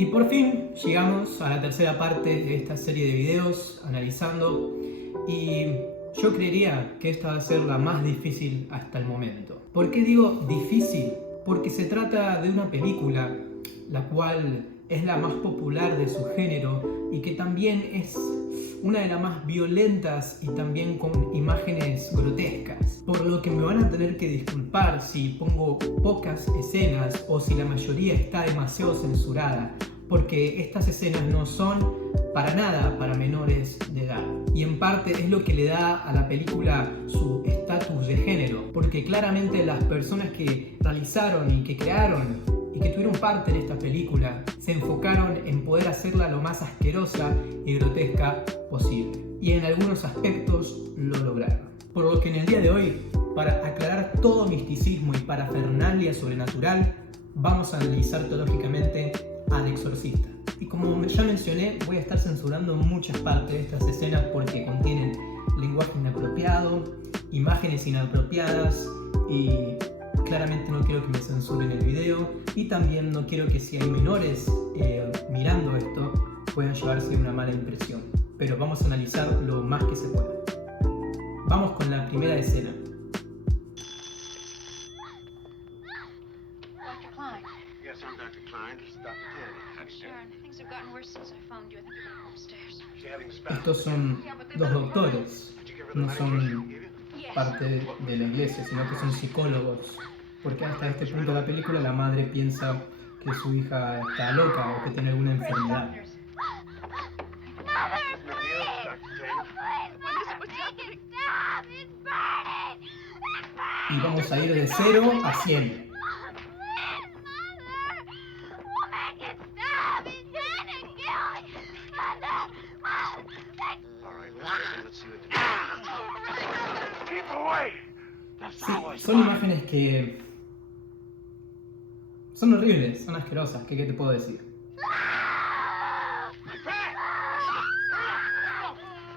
Y por fin llegamos a la tercera parte de esta serie de videos analizando, y yo creería que esta va a ser la más difícil hasta el momento. ¿Por qué digo difícil? Porque se trata de una película la cual es la más popular de su género y que también es una de las más violentas y también con imágenes grotescas. Por lo que me van a tener que disculpar si pongo pocas escenas o si la mayoría está demasiado censurada, porque estas escenas no son para nada para menores de edad. Y en parte es lo que le da a la película su estatus de género, porque claramente las personas que realizaron y que crearon y que tuvieron parte en esta película se enfocaron en poder hacerla lo más asquerosa y grotesca posible. Y en algunos aspectos lo lograron. Por lo que en el día de hoy, para aclarar todo misticismo y parafernalia sobrenatural, vamos a analizar teológicamente al Exorcista. Y como ya mencioné, voy a estar censurando muchas partes de estas escenas porque contienen lenguaje inapropiado, imágenes inapropiadas y claramente no quiero que me censuren el video, y también no quiero que si hay menores mirando esto puedan llevarse una mala impresión. Pero vamos a analizar lo más que se pueda. Vamos con la primera escena. Dr. Klein. Yes, I'm Dr. Klein. This is Dr. Tandy. Sharon, things have gotten worse since I phoned you. I think you're going upstairs. Is she having spasms? Estos son dos doctores, Did you give her the no medication son we gave you? Yes. parte de la iglesia, sino que son psicólogos. Porque hasta este punto de la película la madre piensa que su hija está loca o que tiene alguna enfermedad. Y vamos a ir de 0 a 100. Sí, son imágenes que son horribles, son asquerosas. ¿Qué te puedo decir?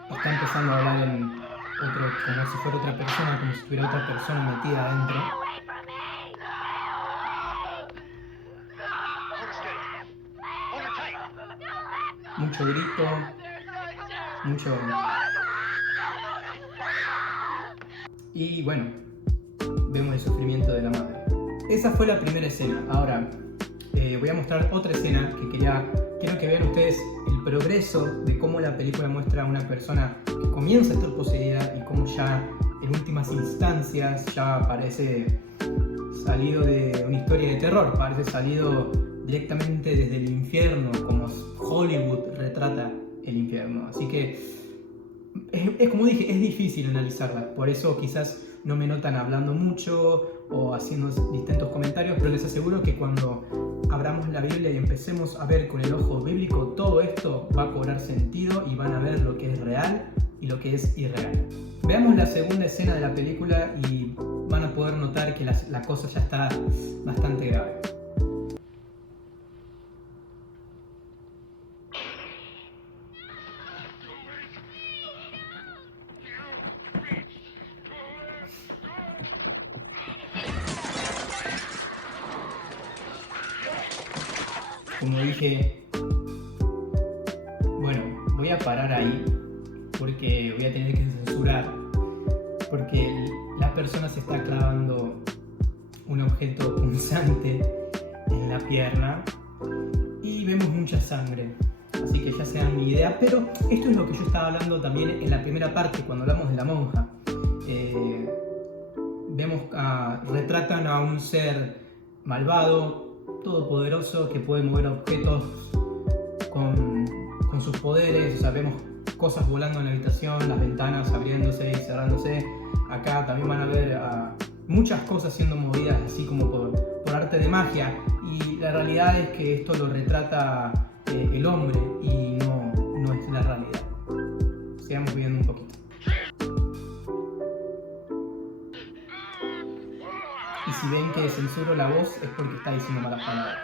Está empezando a hablar en otro, como si fuera otra persona, como si tuviera otra persona metida adentro. Mucho grito, mucho... Y bueno, vemos el sufrimiento de la madre. Esa fue la primera escena. Ahora voy a mostrar otra escena que quiero que vean ustedes el progreso de cómo la película muestra a una persona que comienza a estar poseída y cómo ya en últimas instancias ya parece salido de una historia de terror, parece salido directamente desde el infierno, como Hollywood retrata el infierno. Así que es como dije, es difícil analizarla, por eso quizás no me notan hablando mucho o haciendo distintos comentarios, pero les aseguro que cuando abramos la Biblia y empecemos a ver con el ojo bíblico, todo esto va a cobrar sentido y van a ver lo que es real y lo que es irreal. Veamos la segunda escena de la película y van a poder notar que la cosa ya está bastante grave. Como dije, bueno, voy a parar ahí porque voy a tener que censurar, porque la persona se está clavando un objeto punzante en la pierna y vemos mucha sangre, así que ya se dan mi idea. Pero esto es lo que yo estaba hablando también en la primera parte cuando hablamos de la monja. Retratan a un ser malvado, todopoderoso, que puede mover objetos con sus poderes. O sea, vemos cosas volando en la habitación, las ventanas abriéndose y cerrándose. Acá también van a ver muchas cosas siendo movidas así como por arte de magia, y la realidad es que esto lo retrata el hombre y no es la realidad. Sigamos viendo un poquito. Y si ven que censuro la voz es porque está diciendo malas palabras.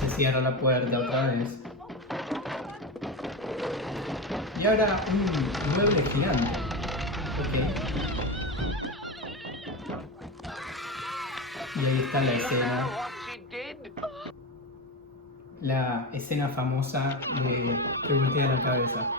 Se cierra la puerta otra vez. Y ahora un mueble gigante. Ok. Y ahí está la escena. La escena famosa de que voltea la cabeza.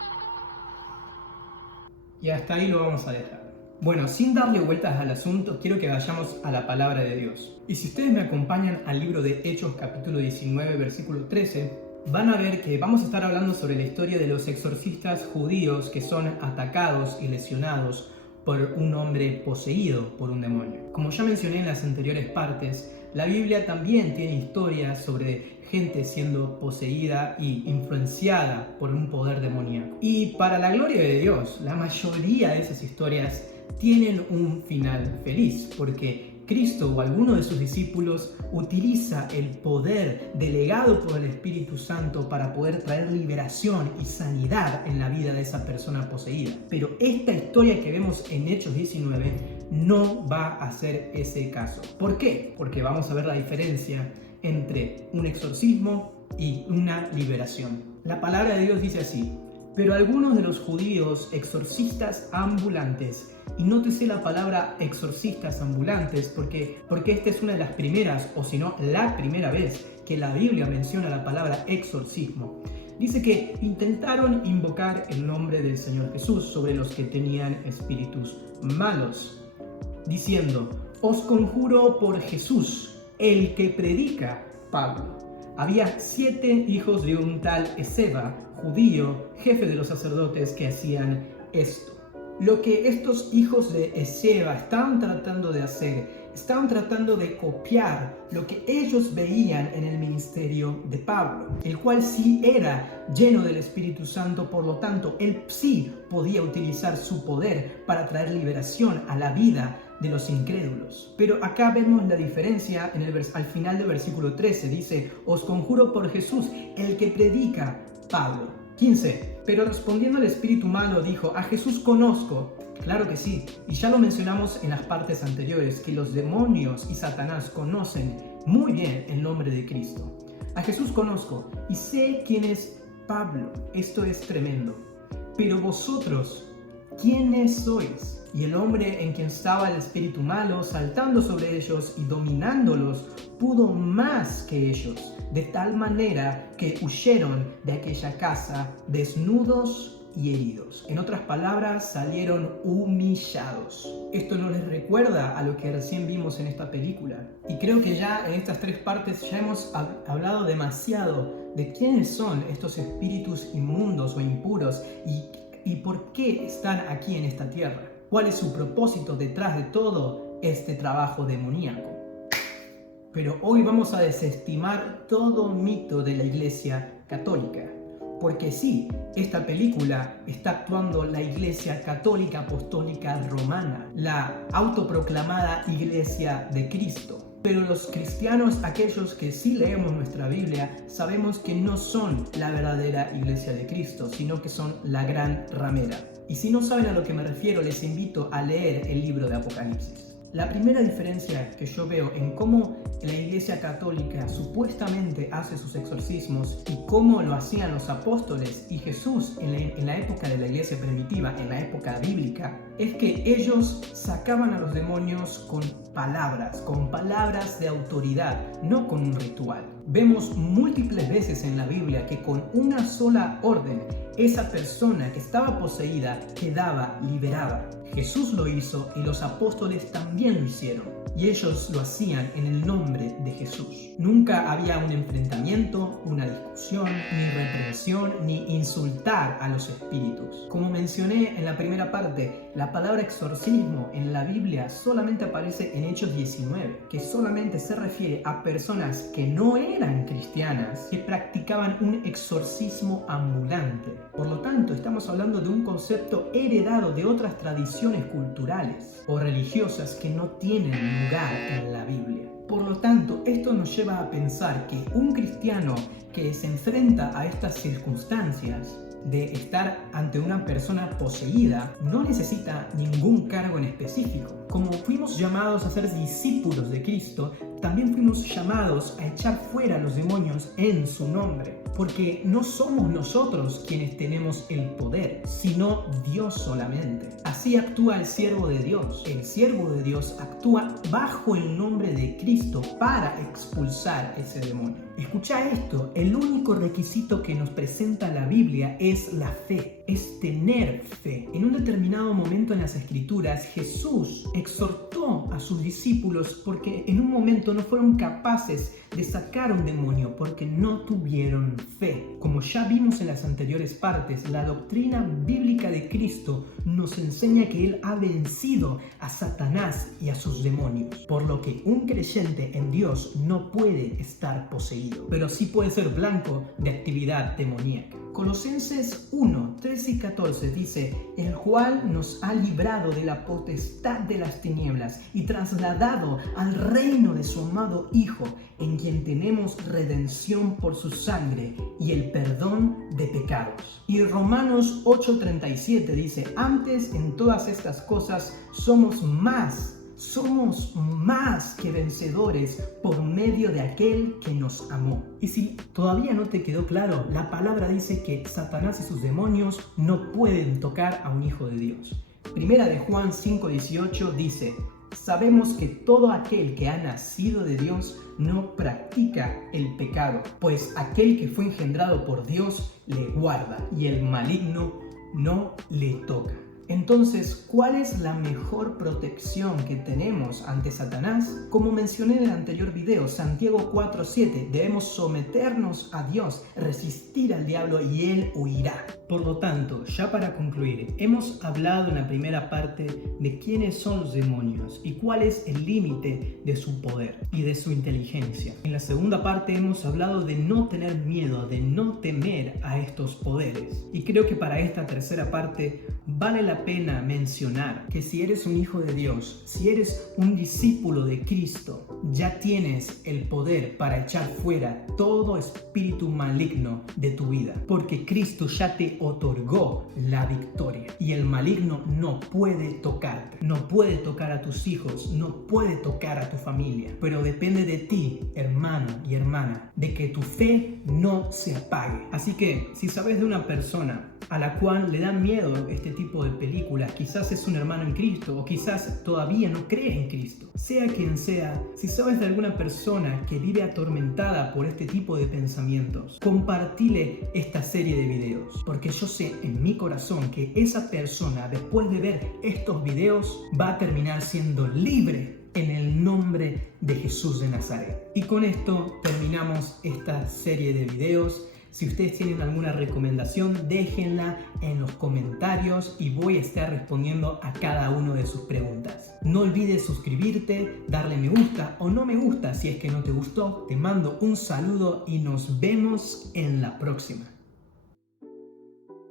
Y hasta ahí lo vamos a dejar. Bueno, sin darle vueltas al asunto, quiero que vayamos a la palabra de Dios. Y si ustedes me acompañan al libro de Hechos capítulo 19, versículo 13, van a ver que vamos a estar hablando sobre la historia de los exorcistas judíos que son atacados y lesionados por un hombre poseído por un demonio. Como ya mencioné en las anteriores partes, la Biblia también tiene historias sobre gente siendo poseída y influenciada por un poder demoníaco. Y para la gloria de Dios, la mayoría de esas historias tienen un final feliz, porque Cristo o alguno de sus discípulos utiliza el poder delegado por el Espíritu Santo para poder traer liberación y sanidad en la vida de esa persona poseída. Pero esta historia que vemos en Hechos 19 no va a ser ese caso. ¿Por qué? Porque vamos a ver la diferencia entre un exorcismo y una liberación. La palabra de Dios dice así: pero algunos de los judíos exorcistas ambulantes, y nótese la palabra exorcistas ambulantes porque esta es una de las primeras, o si no la primera vez que la Biblia menciona la palabra exorcismo. Dice que intentaron invocar el nombre del Señor Jesús sobre los que tenían espíritus malos, diciendo: os conjuro por Jesús, el que predica Pablo. Había 7 hijos de un tal Esceva, judío, jefe de los sacerdotes, que hacían esto. Lo que estos hijos de Esceva estaban tratando de hacer, estaban tratando de copiar lo que ellos veían en el ministerio de Pablo, el cual sí era lleno del Espíritu Santo, por lo tanto, él sí podía utilizar su poder para traer liberación a la vida de los incrédulos. Pero acá vemos la diferencia al final del versículo 13. Dice: os conjuro por Jesús, el que predica Pablo. 15. Pero respondiendo al espíritu malo dijo: a Jesús conozco. Claro que sí, y ya lo mencionamos en las partes anteriores, que los demonios y Satanás conocen muy bien el nombre de Cristo. A Jesús conozco y sé quién es Pablo. Esto es tremendo. Pero vosotros, ¿quiénes sois? Y el hombre en quien estaba el espíritu malo, saltando sobre ellos y dominándolos, pudo más que ellos, de tal manera que huyeron de aquella casa desnudos y heridos. En otras palabras, salieron humillados. Esto nos les recuerda a lo que recién vimos en esta película. Y creo que ya en estas 3 partes ya hemos hablado demasiado de quiénes son estos espíritus inmundos o impuros y por qué están aquí en esta tierra. ¿Cuál es su propósito detrás de todo este trabajo demoníaco? Pero hoy vamos a desestimar todo mito de la Iglesia Católica. Porque sí, esta película está actuando la Iglesia Católica Apostólica Romana, la autoproclamada Iglesia de Cristo. Pero los cristianos, aquellos que sí leemos nuestra Biblia, sabemos que no son la verdadera Iglesia de Cristo, sino que son la gran ramera. Y si no saben a lo que me refiero, les invito a leer el libro de Apocalipsis. La primera diferencia que yo veo en cómo la Iglesia Católica supuestamente hace sus exorcismos y cómo lo hacían los apóstoles y Jesús en la época de la Iglesia primitiva, en la época bíblica, es que ellos sacaban a los demonios con palabras de autoridad, no con un ritual. Vemos múltiples veces en la Biblia que con una sola orden, esa persona que estaba poseída quedaba liberada. Jesús lo hizo y los apóstoles también lo hicieron. Y ellos lo hacían en el nombre de Jesús. Nunca había un enfrentamiento, una discusión, ni reprensión, ni insultar a los espíritus. Como mencioné en la primera parte, la palabra exorcismo en la Biblia solamente aparece en Hechos 19, que solamente se refiere a personas que no eran cristianas, que practicaban un exorcismo ambulante. Por lo tanto, estamos hablando de un concepto heredado de otras tradiciones culturales o religiosas que no tienen lugar en la Biblia. Por lo tanto, esto nos lleva a pensar que un cristiano que se enfrenta a estas circunstancias de estar ante una persona poseída no necesita ningún cargo en específico. Como fuimos llamados a ser discípulos de Cristo, también fuimos llamados a echar fuera los demonios en su nombre. porque no somos nosotros quienes tenemos el poder, sino Dios solamente. Así actúa el siervo de Dios. El siervo de Dios actúa bajo el nombre de Cristo para expulsar ese demonio. Escucha esto, el único requisito que nos presenta la Biblia es la fe, es tener fe. En un determinado momento en las Escrituras, Jesús exhortó a sus discípulos porque en un momento no fueron capaces de sacar un demonio porque no tuvieron fe. Como ya vimos en las anteriores partes, la doctrina bíblica de Cristo nos enseña que Él ha vencido a Satanás y a sus demonios, por lo que un creyente en Dios no puede estar poseído, pero sí puede ser blanco de actividad demoníaca. Colosenses 1, 13 y 14 dice: el cual nos ha librado de la potestad de las tinieblas y trasladado al reino de su amado Hijo, en quien tenemos redención por su sangre y el perdón de pecados. Y Romanos 8:37 dice: antes en todas estas cosas somos más que vencedores por medio de aquel que nos amó. Y si todavía no te quedó claro, la palabra dice que Satanás y sus demonios no pueden tocar a un hijo de Dios. Primera de Juan 5:18 dice: sabemos que todo aquel que ha nacido de Dios no practica el pecado, pues aquel que fue engendrado por Dios le guarda y el maligno no le toca. Entonces, ¿cuál es la mejor protección que tenemos ante Satanás? Como mencioné en el anterior video, Santiago 4:7, debemos someternos a Dios, resistir al diablo y él huirá. Por lo tanto, ya para concluir, hemos hablado en la primera parte de quiénes son los demonios y cuál es el límite de su poder y de su inteligencia. En la segunda parte hemos hablado de no tener miedo, de no temer a estos poderes. Y creo que para esta tercera parte vale la pena mencionar que si eres un hijo de Dios, si eres un discípulo de Cristo, ya tienes el poder para echar fuera todo espíritu maligno de tu vida, porque Cristo ya te otorgó la victoria y el maligno no puede tocarte, no puede tocar a tus hijos, no puede tocar a tu familia, pero depende de ti, hermano y hermana, de que tu fe no se apague. Así que si sabes de una persona a la cual le da miedo este tipo de películas, quizás es un hermano en Cristo o quizás todavía no cree en Cristo, sea quien sea, si sabes de alguna persona que vive atormentada por este tipo de pensamientos, compartile esta serie de videos, porque yo sé en mi corazón que esa persona, después de ver estos videos, va a terminar siendo libre en el nombre de Jesús de Nazaret. Y con esto terminamos esta serie de videos. Si ustedes tienen alguna recomendación, déjenla en los comentarios y voy a estar respondiendo a cada una de sus preguntas. No olvides suscribirte, darle me gusta o no me gusta si es que no te gustó. Te mando un saludo y nos vemos en la próxima.